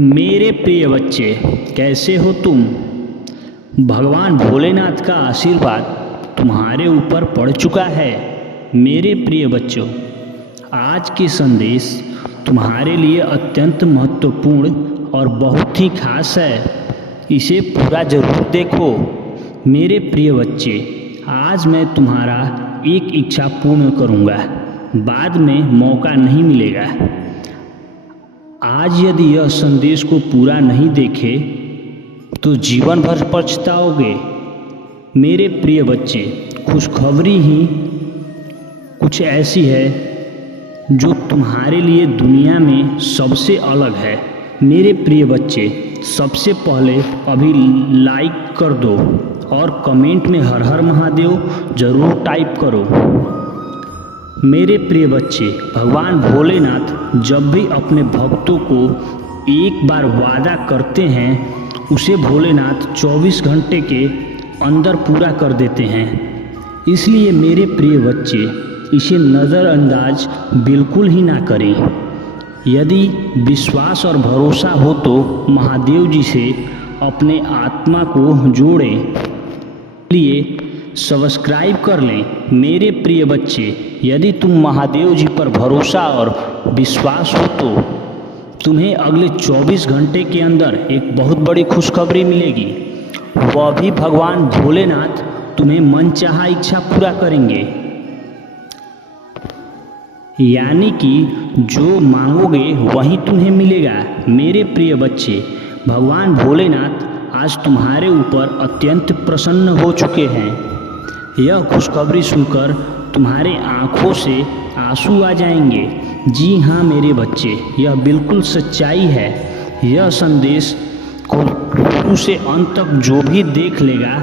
मेरे प्रिय बच्चे, कैसे हो तुम। भगवान भोलेनाथ का आशीर्वाद तुम्हारे ऊपर पड़ चुका है। मेरे प्रिय बच्चों, आज के संदेश तुम्हारे लिए अत्यंत महत्वपूर्ण और बहुत ही खास है। इसे पूरा जरूर देखो। मेरे प्रिय बच्चे, आज मैं तुम्हारा एक इच्छा पूर्ण करूँगा, बाद में मौका नहीं मिलेगा। आज यदि यह संदेश को पूरा नहीं देखे तो जीवन भर पछताओगे। मेरे प्रिय बच्चे, खुशखबरी ही कुछ ऐसी है जो तुम्हारे लिए दुनिया में सबसे अलग है। मेरे प्रिय बच्चे, सबसे पहले अभी लाइक कर दो और कमेंट में हर हर महादेव जरूर टाइप करो। मेरे प्रिय बच्चे, भगवान भोलेनाथ जब भी अपने भक्तों को एक बार वादा करते हैं उसे भोलेनाथ 24 घंटे के अंदर पूरा कर देते हैं। इसलिए मेरे प्रिय बच्चे, इसे नज़रअंदाज बिल्कुल ही ना करें। यदि विश्वास और भरोसा हो तो महादेव जी से अपने आत्मा को जोड़ें। इसलिए सब्सक्राइब कर लें। मेरे प्रिय बच्चे, यदि तुम महादेव जी पर भरोसा और विश्वास हो तो तुम्हें अगले 24 घंटे के अंदर एक बहुत बड़ी खुशखबरी मिलेगी। वह भी भगवान भोलेनाथ तुम्हें मनचाहा इच्छा पूरा करेंगे। यानी कि जो मांगोगे वही तुम्हें मिलेगा। मेरे प्रिय बच्चे, भगवान भोलेनाथ आज तुम्हारे ऊपर अत्यंत प्रसन्न हो चुके हैं। यह खुशखबरी सुनकर तुम्हारे आँखों से आंसू आ जाएंगे। जी हाँ मेरे बच्चे, यह बिल्कुल सच्चाई है। यह संदेश को शुरू से अंत तक जो भी देख लेगा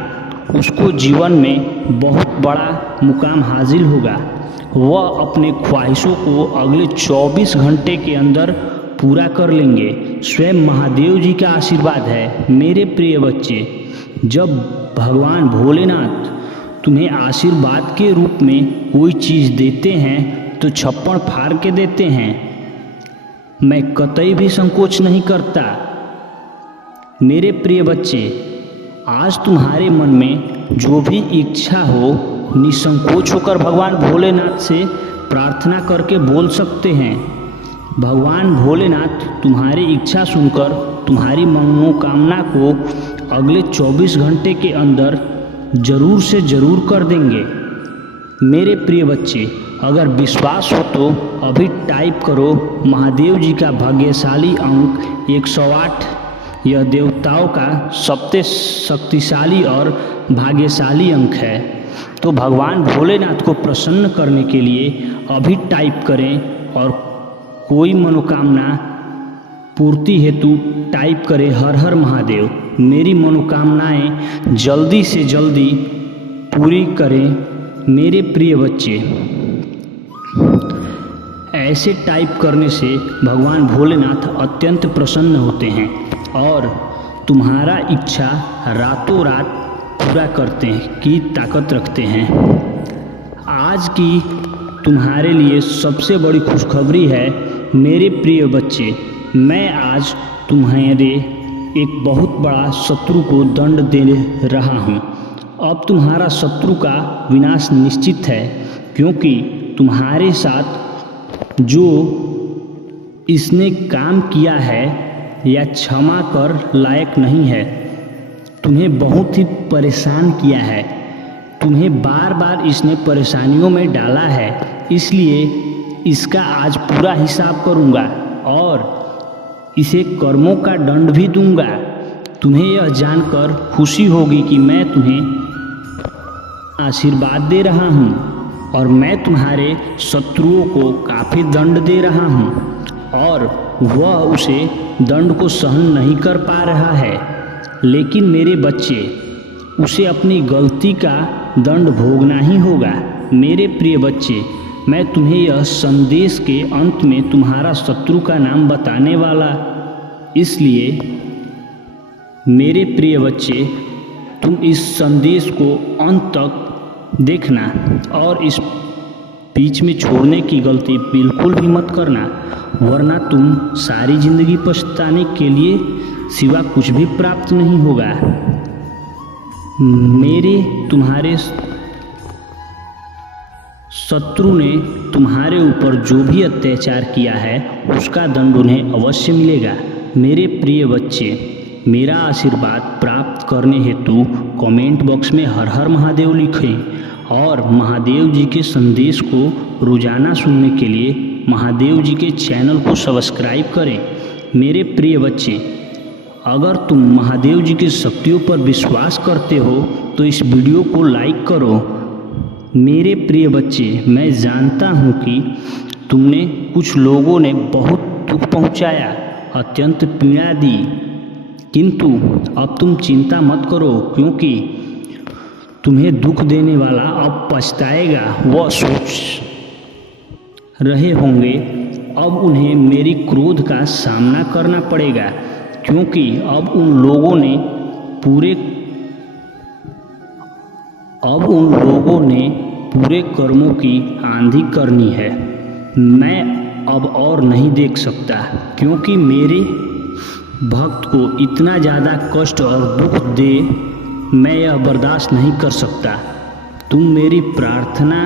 उसको जीवन में बहुत बड़ा मुकाम हासिल होगा। वह अपने ख्वाहिशों को अगले 24 घंटे के अंदर पूरा कर लेंगे। स्वयं महादेव जी का आशीर्वाद है। मेरे प्रिय बच्चे, जब भगवान भोलेनाथ तुम्हें आशीर्वाद के रूप में कोई चीज़ देते हैं तो छप्पड़ फाड़ के देते हैं। मैं कतई भी संकोच नहीं करता। मेरे प्रिय बच्चे, आज तुम्हारे मन में जो भी इच्छा हो निसंकोच होकर भगवान भोलेनाथ से प्रार्थना करके बोल सकते हैं। भगवान भोलेनाथ तुम्हारी इच्छा सुनकर तुम्हारी मनोकामना को अगले 24 घंटे के अंदर जरूर से जरूर कर देंगे। मेरे प्रिय बच्चे, अगर विश्वास हो तो अभी टाइप करो महादेव जी का भाग्यशाली अंक 108। यह देवताओं का सबसे शक्तिशाली और भाग्यशाली अंक है। तो भगवान भोलेनाथ को प्रसन्न करने के लिए अभी टाइप करें और कोई मनोकामना पूर्ति हेतु टाइप करें हर हर महादेव। मेरी मनोकामनाएं जल्दी से जल्दी पूरी करें। मेरे प्रिय बच्चे, ऐसे टाइप करने से भगवान भोलेनाथ अत्यंत प्रसन्न होते हैं और तुम्हारा इच्छा रातों रात पूरा करते हैं की ताकत रखते हैं। आज की तुम्हारे लिए सबसे बड़ी खुशखबरी है। मेरे प्रिय बच्चे, मैं आज तुम्हारे एक बहुत बड़ा शत्रु को दंड दे रहा हूँ। अब तुम्हारा शत्रु का विनाश निश्चित है, क्योंकि तुम्हारे साथ जो इसने काम किया है या क्षमा कर लायक नहीं है। तुम्हें बहुत ही परेशान किया है। तुम्हें बार बार इसने परेशानियों में डाला है। इसलिए इसका आज पूरा हिसाब करूँगा और इसे कर्मों का दंड भी दूंगा। तुम्हें यह जानकर खुशी होगी कि मैं तुम्हें आशीर्वाद दे रहा हूँ और मैं तुम्हारे शत्रुओं को काफ़ी दंड दे रहा हूँ और वह उसे दंड को सहन नहीं कर पा रहा है। लेकिन मेरे बच्चे, उसे अपनी गलती का दंड भोगना ही होगा। मेरे प्रिय बच्चे, मैं तुम्हें यह संदेश के अंत में तुम्हारा शत्रु का नाम बताने वाला। इसलिए मेरे प्रिय बच्चे, तुम इस संदेश को अंत तक देखना और इस बीच में छोड़ने की गलती बिल्कुल भी मत करना, वरना तुम सारी जिंदगी पछताने के लिए सिवा कुछ भी प्राप्त नहीं होगा। मेरे तुम्हारे शत्रु ने तुम्हारे ऊपर जो भी अत्याचार किया है उसका दंड उन्हें अवश्य मिलेगा। मेरे प्रिय बच्चे, मेरा आशीर्वाद प्राप्त करने हेतु कमेंट बॉक्स में हर हर महादेव लिखें और महादेव जी के संदेश को रोजाना सुनने के लिए महादेव जी के चैनल को सब्सक्राइब करें। मेरे प्रिय बच्चे, अगर तुम महादेव जी की शक्तियों पर विश्वास करते हो तो इस वीडियो को लाइक करो। मेरे प्रिय बच्चे, मैं जानता हूँ कि तुमने कुछ लोगों ने बहुत दुख पहुँचाया, अत्यंत पीड़ा दी, किंतु अब तुम चिंता मत करो, क्योंकि तुम्हें दुख देने वाला अब पछताएगा। वह सोच रहे होंगे अब उन्हें मेरी क्रोध का सामना करना पड़ेगा, क्योंकि अब उन लोगों ने पूरे कर्मों की आंधी करनी है। मैं अब और नहीं देख सकता, क्योंकि मेरे भक्त को इतना ज़्यादा कष्ट और दुख दे मैं यह बर्दाश्त नहीं कर सकता। तुम मेरी प्रार्थना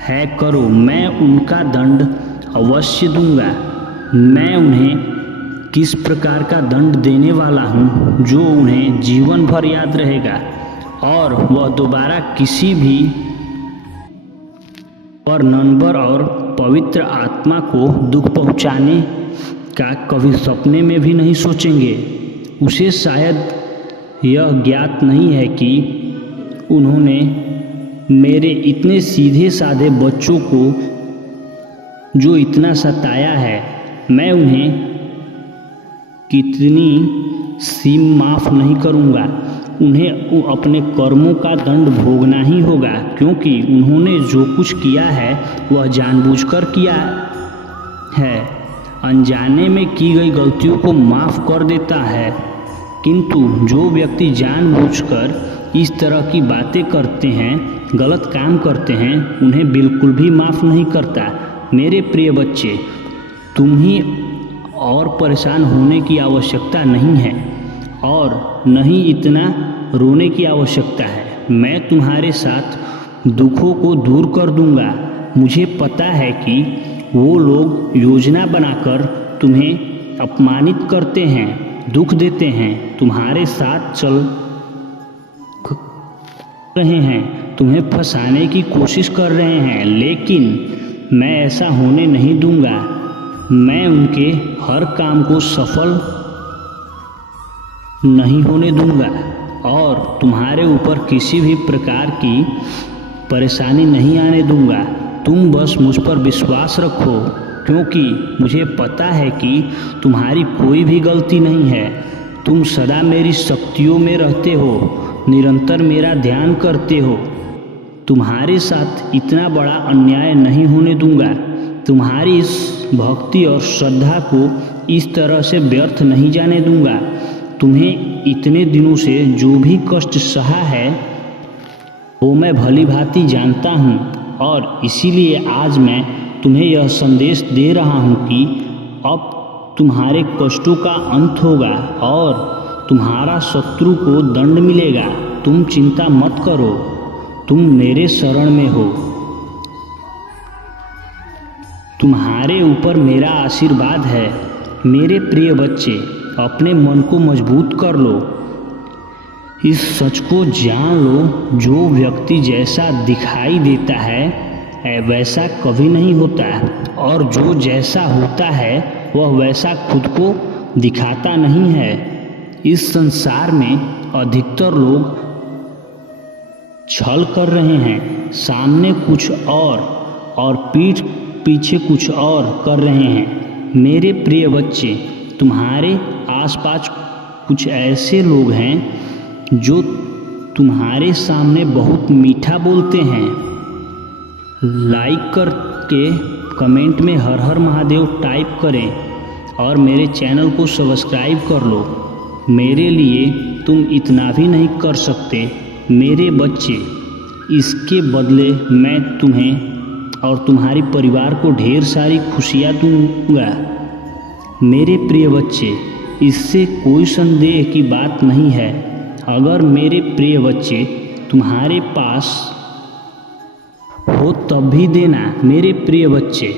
है करो, मैं उनका दंड अवश्य दूंगा। मैं उन्हें किस प्रकार का दंड देने वाला हूँ जो उन्हें जीवन भर याद रहेगा और वह दोबारा किसी भी परनंबर और पवित्र आत्मा को दुख पहुँचाने का कभी सपने में भी नहीं सोचेंगे। उसे शायद यह ज्ञात नहीं है कि उन्होंने मेरे इतने सीधे साधे बच्चों को जो इतना सताया है, मैं उन्हें कितनी सी माफ़ नहीं करूँगा। उन्हें अपने कर्मों का दंड भोगना ही होगा, क्योंकि उन्होंने जो कुछ किया है वह जानबूझकर किया है। अनजाने में की गई गलतियों को माफ़ कर देता है, किंतु जो व्यक्ति जानबूझकर इस तरह की बातें करते हैं, गलत काम करते हैं, उन्हें बिल्कुल भी माफ़ नहीं करता। मेरे प्रिय बच्चे, तुम ही और परेशान होने की आवश्यकता नहीं है और न ही इतना रोने की आवश्यकता है। मैं तुम्हारे साथ दुखों को दूर कर दूंगा। मुझे पता है कि वो लोग योजना बनाकर तुम्हें अपमानित करते हैं, दुख देते हैं, तुम्हारे साथ चल रहे हैं, तुम्हें फंसाने की कोशिश कर रहे हैं, लेकिन मैं ऐसा होने नहीं दूंगा। मैं उनके हर काम को सफल नहीं होने दूंगा और तुम्हारे ऊपर किसी भी प्रकार की परेशानी नहीं आने दूंगा। तुम बस मुझ पर विश्वास रखो, क्योंकि मुझे पता है कि तुम्हारी कोई भी गलती नहीं है। तुम सदा मेरी शक्तियों में रहते हो, निरंतर मेरा ध्यान करते हो। तुम्हारे साथ इतना बड़ा अन्याय नहीं होने दूंगा। तुम्हारी इस भक्ति और श्रद्धा को इस तरह से व्यर्थ नहीं जाने दूंगा। तुम्हें इतने दिनों से जो भी कष्ट सहा है वो मैं भली भांति जानता हूँ, और इसीलिए आज मैं तुम्हें यह संदेश दे रहा हूँ कि अब तुम्हारे कष्टों का अंत होगा और तुम्हारा शत्रु को दंड मिलेगा। तुम चिंता मत करो, तुम मेरे शरण में हो। तुम्हारे ऊपर मेरा आशीर्वाद है। मेरे प्रिय बच्चे, अपने मन को मजबूत कर लो। इस सच को जान लो, जो व्यक्ति जैसा दिखाई देता है वैसा कभी नहीं होता, और जो जैसा होता है वह वैसा खुद को दिखाता नहीं है। इस संसार में अधिकतर लोग छल कर रहे हैं, सामने कुछ और पीठ पीछे कुछ और कर रहे हैं। मेरे प्रिय बच्चे, तुम्हारे आसपास कुछ ऐसे लोग हैं जो तुम्हारे सामने बहुत मीठा बोलते हैं। लाइक करके कमेंट में हर हर महादेव टाइप करें और मेरे चैनल को सब्सक्राइब कर लो। मेरे लिए तुम इतना भी नहीं कर सकते मेरे बच्चे। इसके बदले मैं तुम्हें और तुम्हारे परिवार को ढेर सारी खुशियाँ दूंगा। मेरे प्रिय बच्चे, इससे कोई संदेह की बात नहीं है। अगर मेरे प्रिय बच्चे तुम्हारे पास हो तब भी देना मेरे प्रिय बच्चे,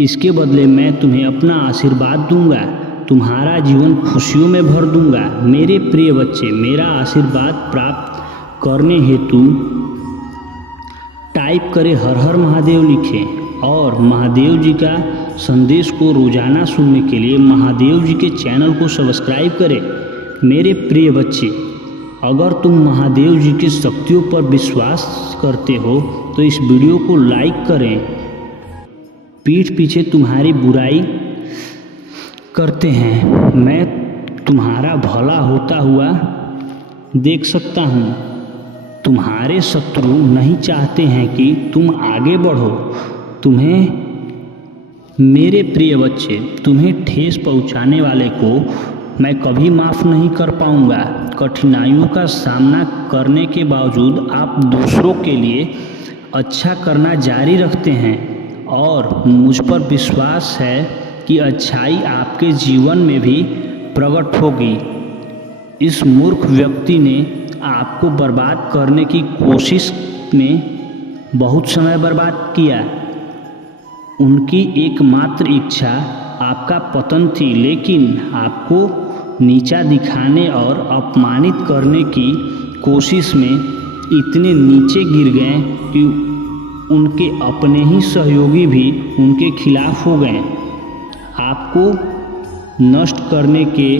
इसके बदले मैं तुम्हें अपना आशीर्वाद दूंगा, तुम्हारा जीवन खुशियों में भर दूंगा। मेरे प्रिय बच्चे, मेरा आशीर्वाद प्राप्त करने हेतु टाइप करें हर हर महादेव लिखें और महादेव जी का संदेश को रोजाना सुनने के लिए महादेव जी के चैनल को सब्सक्राइब करें। मेरे प्रिय बच्चे, अगर तुम महादेव जी की शक्तियों पर विश्वास करते हो तो इस वीडियो को लाइक करें। पीठ पीछे तुम्हारी बुराई करते हैं, मैं तुम्हारा भला होता हुआ देख सकता हूँ। तुम्हारे शत्रु नहीं चाहते हैं कि तुम आगे बढ़ो। मेरे प्रिय बच्चे, तुम्हें ठेस पहुँचाने वाले को मैं कभी माफ़ नहीं कर पाऊँगा। कठिनाइयों का सामना करने के बावजूद आप दूसरों के लिए अच्छा करना जारी रखते हैं और मुझ पर विश्वास है कि अच्छाई आपके जीवन में भी प्रकट होगी। इस मूर्ख व्यक्ति ने आपको बर्बाद करने की कोशिश में बहुत समय बर्बाद किया। उनकी एकमात्र इच्छा आपका पतन थी, लेकिन आपको नीचा दिखाने और अपमानित करने की कोशिश में इतने नीचे गिर गए कि उनके अपने ही सहयोगी भी उनके खिलाफ हो गए। आपको नष्ट करने के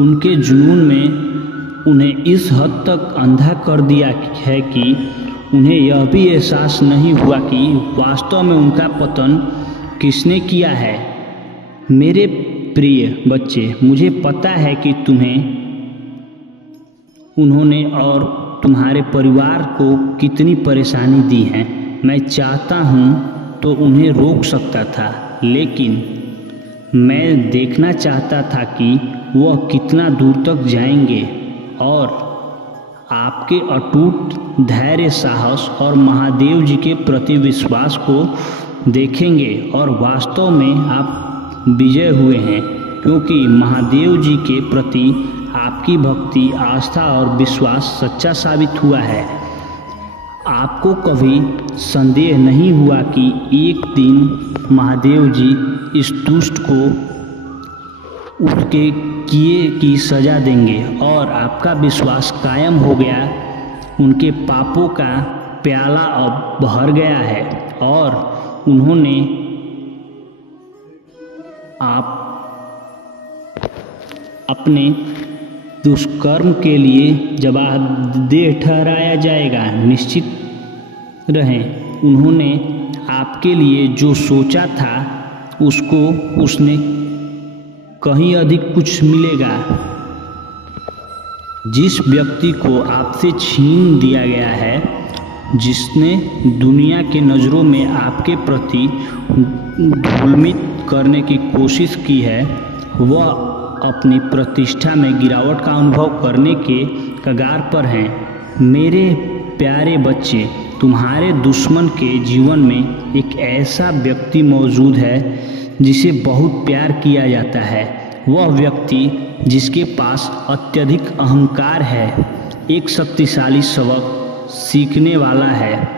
उनके जुनून में उन्हें इस हद तक अंधा कर दिया है कि उन्हें यह भी एहसास नहीं हुआ कि वास्तव में उनका पतन किसने किया है। मेरे प्रिय बच्चे, मुझे पता है कि उन्होंने और तुम्हारे परिवार को कितनी परेशानी दी है। मैं चाहता हूँ तो उन्हें रोक सकता था, लेकिन मैं देखना चाहता था कि वह कितना दूर तक जाएंगे और आपके अटूट धैर्य, साहस और महादेव जी के प्रति विश्वास को देखेंगे और वास्तव में आप विजय हुए हैं, क्योंकि महादेव जी के प्रति आपकी भक्ति, आस्था और विश्वास सच्चा साबित हुआ है। आपको कभी संदेह नहीं हुआ कि एक दिन महादेव जी इस दुष्ट को उसके किए की सज़ा देंगे और आपका विश्वास कायम हो गया। उनके पापों का प्याला अब भर गया है और उन्होंने आप अपने दुष्कर्म के लिए जवाबदेह ठहराया जाएगा। निश्चित रहें, उन्होंने आपके लिए जो सोचा था उसने कहीं अधिक कुछ मिलेगा। जिस व्यक्ति को आपसे छीन दिया गया है, जिसने दुनिया के नज़रों में आपके प्रति धूमिल करने की कोशिश की है, वह अपनी प्रतिष्ठा में गिरावट का अनुभव करने के कगार पर हैं। मेरे प्यारे बच्चे, तुम्हारे दुश्मन के जीवन में एक ऐसा व्यक्ति मौजूद है जिसे बहुत प्यार किया जाता है। वह व्यक्ति जिसके पास अत्यधिक अहंकार है, एक शक्तिशाली सबक सीखने वाला है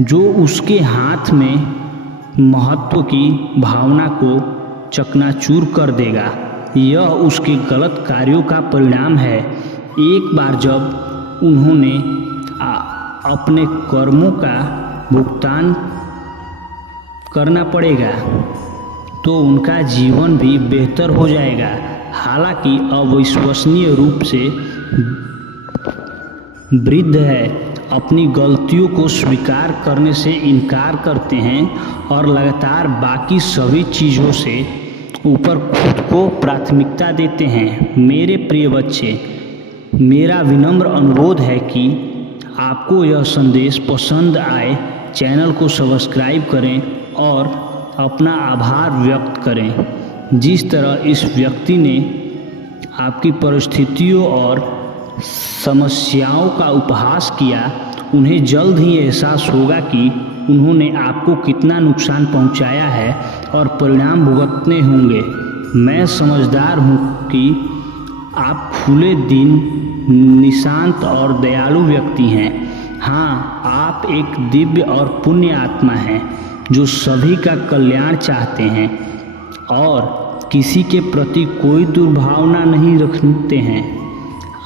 जो उसके हाथ में महत्व की भावना को चकनाचूर कर देगा। यह उसके गलत कार्यों का परिणाम है। एक बार जब उन्होंने अपने कर्मों का भुगतान करना पड़ेगा तो उनका जीवन भी बेहतर हो जाएगा। हालांकि अविश्वसनीय रूप से वृद्ध है, अपनी गलतियों को स्वीकार करने से इनकार करते हैं और लगातार बाकी सभी चीज़ों से ऊपर खुद को प्राथमिकता देते हैं। मेरे प्रिय बच्चे, मेरा विनम्र अनुरोध है कि आपको यह संदेश पसंद आए, चैनल को सब्सक्राइब करें और अपना आभार व्यक्त करें। जिस तरह इस व्यक्ति ने आपकी परिस्थितियों और समस्याओं का उपहास किया, उन्हें जल्द ही एहसास होगा कि उन्होंने आपको कितना नुकसान पहुंचाया है और परिणाम भुगतने होंगे। मैं समझदार हूं कि आप खुले दिन, निशांत और दयालु व्यक्ति हैं। हाँ, आप एक दिव्य और पुण्य आत्मा हैं जो सभी का कल्याण चाहते हैं और किसी के प्रति कोई दुर्भावना नहीं रखते हैं।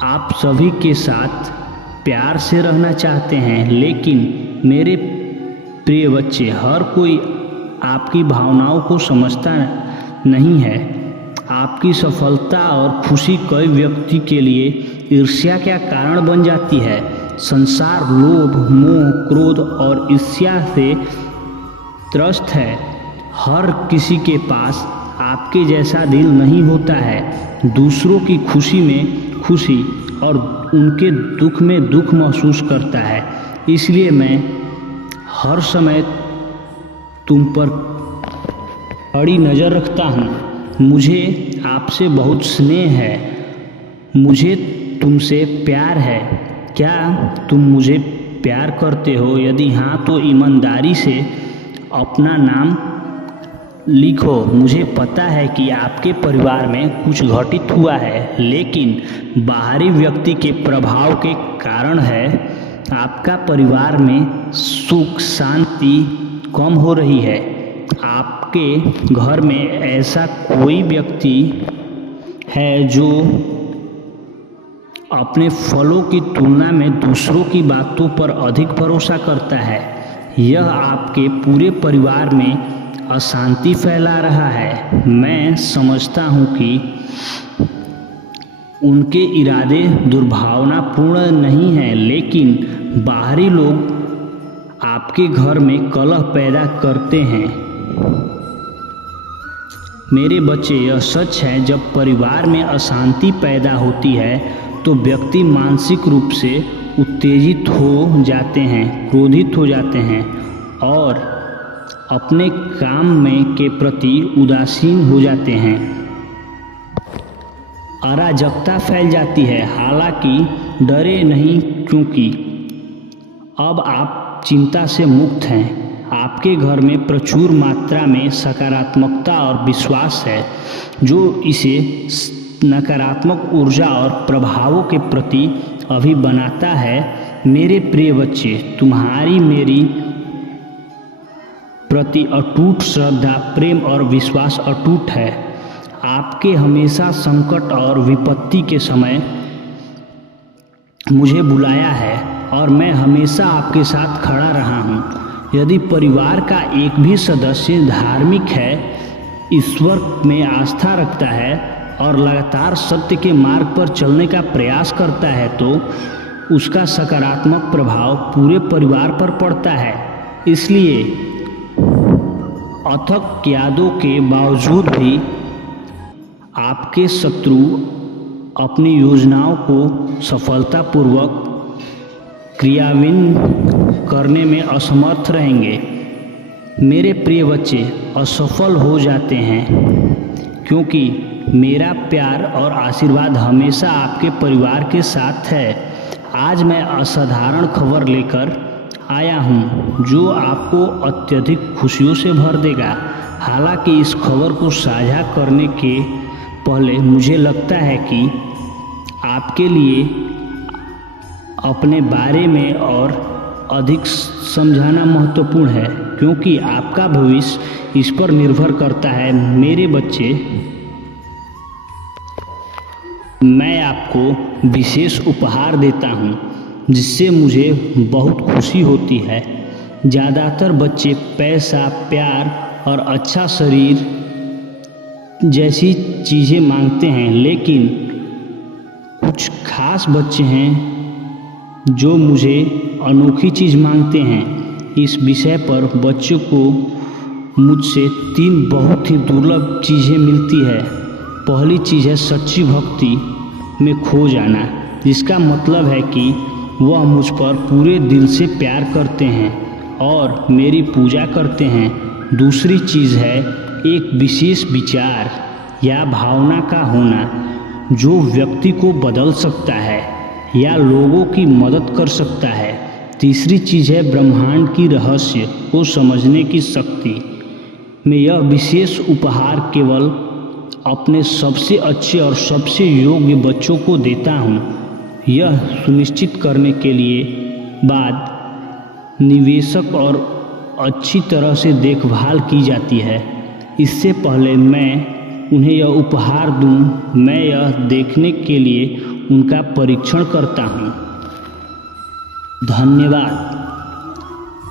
आप सभी के साथ प्यार से रहना चाहते हैं, लेकिन मेरे प्रिय बच्चे, हर कोई आपकी भावनाओं को समझता नहीं है। आपकी सफलता और खुशी कई व्यक्ति के लिए ईर्ष्या का कारण बन जाती है। संसार लोभ, मोह, क्रोध और ईर्ष्या से त्रस्त है। हर किसी के पास आपके जैसा दिल नहीं होता है। दूसरों की खुशी में खुशी और उनके दुख में दुख महसूस करता है। इसलिए मैं हर समय तुम पर कड़ी नज़र रखता हूँ। मुझे आपसे बहुत स्नेह है। मुझे तुमसे प्यार है। क्या तुम मुझे प्यार करते हो? यदि हाँ, तो ईमानदारी से अपना नाम लिखो। मुझे पता है कि आपके परिवार में कुछ घटित हुआ है, लेकिन बाहरी व्यक्ति के प्रभाव के कारण है। आपका परिवार में सुख शांति कम हो रही है। आपके घर में ऐसा कोई व्यक्ति है जो अपने फलों की तुलना में दूसरों की बातों पर अधिक भरोसा करता है। यह आपके पूरे परिवार में अशांति फैला रहा है। मैं समझता हूँ कि उनके इरादे दुर्भावनापूर्ण नहीं हैं, लेकिन बाहरी लोग आपके घर में कलह पैदा करते हैं। मेरे बच्चे, यह सच है, जब परिवार में अशांति पैदा होती है तो व्यक्ति मानसिक रूप से उत्तेजित हो जाते हैं, क्रोधित हो जाते हैं और अपने काम में के प्रति उदासीन हो जाते हैं। अराजकता फैल जाती है। हालांकि डरे नहीं, क्योंकि अब आप चिंता से मुक्त हैं। आपके घर में प्रचुर मात्रा में सकारात्मकता और विश्वास है, जो इसे नकारात्मक ऊर्जा और प्रभावों के प्रति अभी बनाता है। मेरे प्रिय बच्चे, तुम्हारी मेरी प्रति अटूट श्रद्धा, प्रेम और विश्वास अटूट है। आपके हमेशा संकट और विपत्ति के समय मुझे बुलाया है और मैं हमेशा आपके साथ खड़ा रहा हूँ। यदि परिवार का एक भी सदस्य धार्मिक है, ईश्वर में आस्था रखता है और लगातार सत्य के मार्ग पर चलने का प्रयास करता है, तो उसका सकारात्मक प्रभाव पूरे परिवार पर पड़ता है। इसलिए अथक यादों के बावजूद भी आपके शत्रु अपनी योजनाओं को सफलतापूर्वक क्रियान्वित करने में असमर्थ रहेंगे। मेरे प्रिय बच्चे असफल हो जाते हैं क्योंकि मेरा प्यार और आशीर्वाद हमेशा आपके परिवार के साथ है। आज मैं असाधारण खबर लेकर आया हूँ जो आपको अत्यधिक खुशियों से भर देगा। हालांकि इस खबर को साझा करने के पहले मुझे लगता है कि आपके लिए अपने बारे में और अधिक समझाना महत्वपूर्ण है, क्योंकि आपका भविष्य इस पर निर्भर करता है। मेरे बच्चे, मैं आपको विशेष उपहार देता हूँ जिससे मुझे बहुत खुशी होती है। ज़्यादातर बच्चे पैसा, प्यार और अच्छा शरीर जैसी चीज़ें मांगते हैं, लेकिन कुछ खास बच्चे हैं जो मुझे अनोखी चीज़ मांगते हैं। इस विषय पर बच्चों को मुझसे 3 बहुत ही दुर्लभ चीज़ें मिलती है। पहली चीज़ है सच्ची भक्ति में खो जाना, जिसका मतलब है कि वह मुझ पर पूरे दिल से प्यार करते हैं और मेरी पूजा करते हैं। दूसरी चीज़ है एक विशेष विचार या भावना का होना जो व्यक्ति को बदल सकता है या लोगों की मदद कर सकता है। तीसरी चीज़ है ब्रह्मांड की रहस्य को समझने की शक्ति। मैं यह विशेष उपहार केवल अपने सबसे अच्छे और सबसे योग्य बच्चों को देता हूँ। यह सुनिश्चित करने के लिए बाद निवेशक और अच्छी तरह से देखभाल की जाती है। इससे पहले मैं उन्हें यह उपहार दूँ, मैं यह देखने के लिए उनका परीक्षण करता हूँ। धन्यवाद।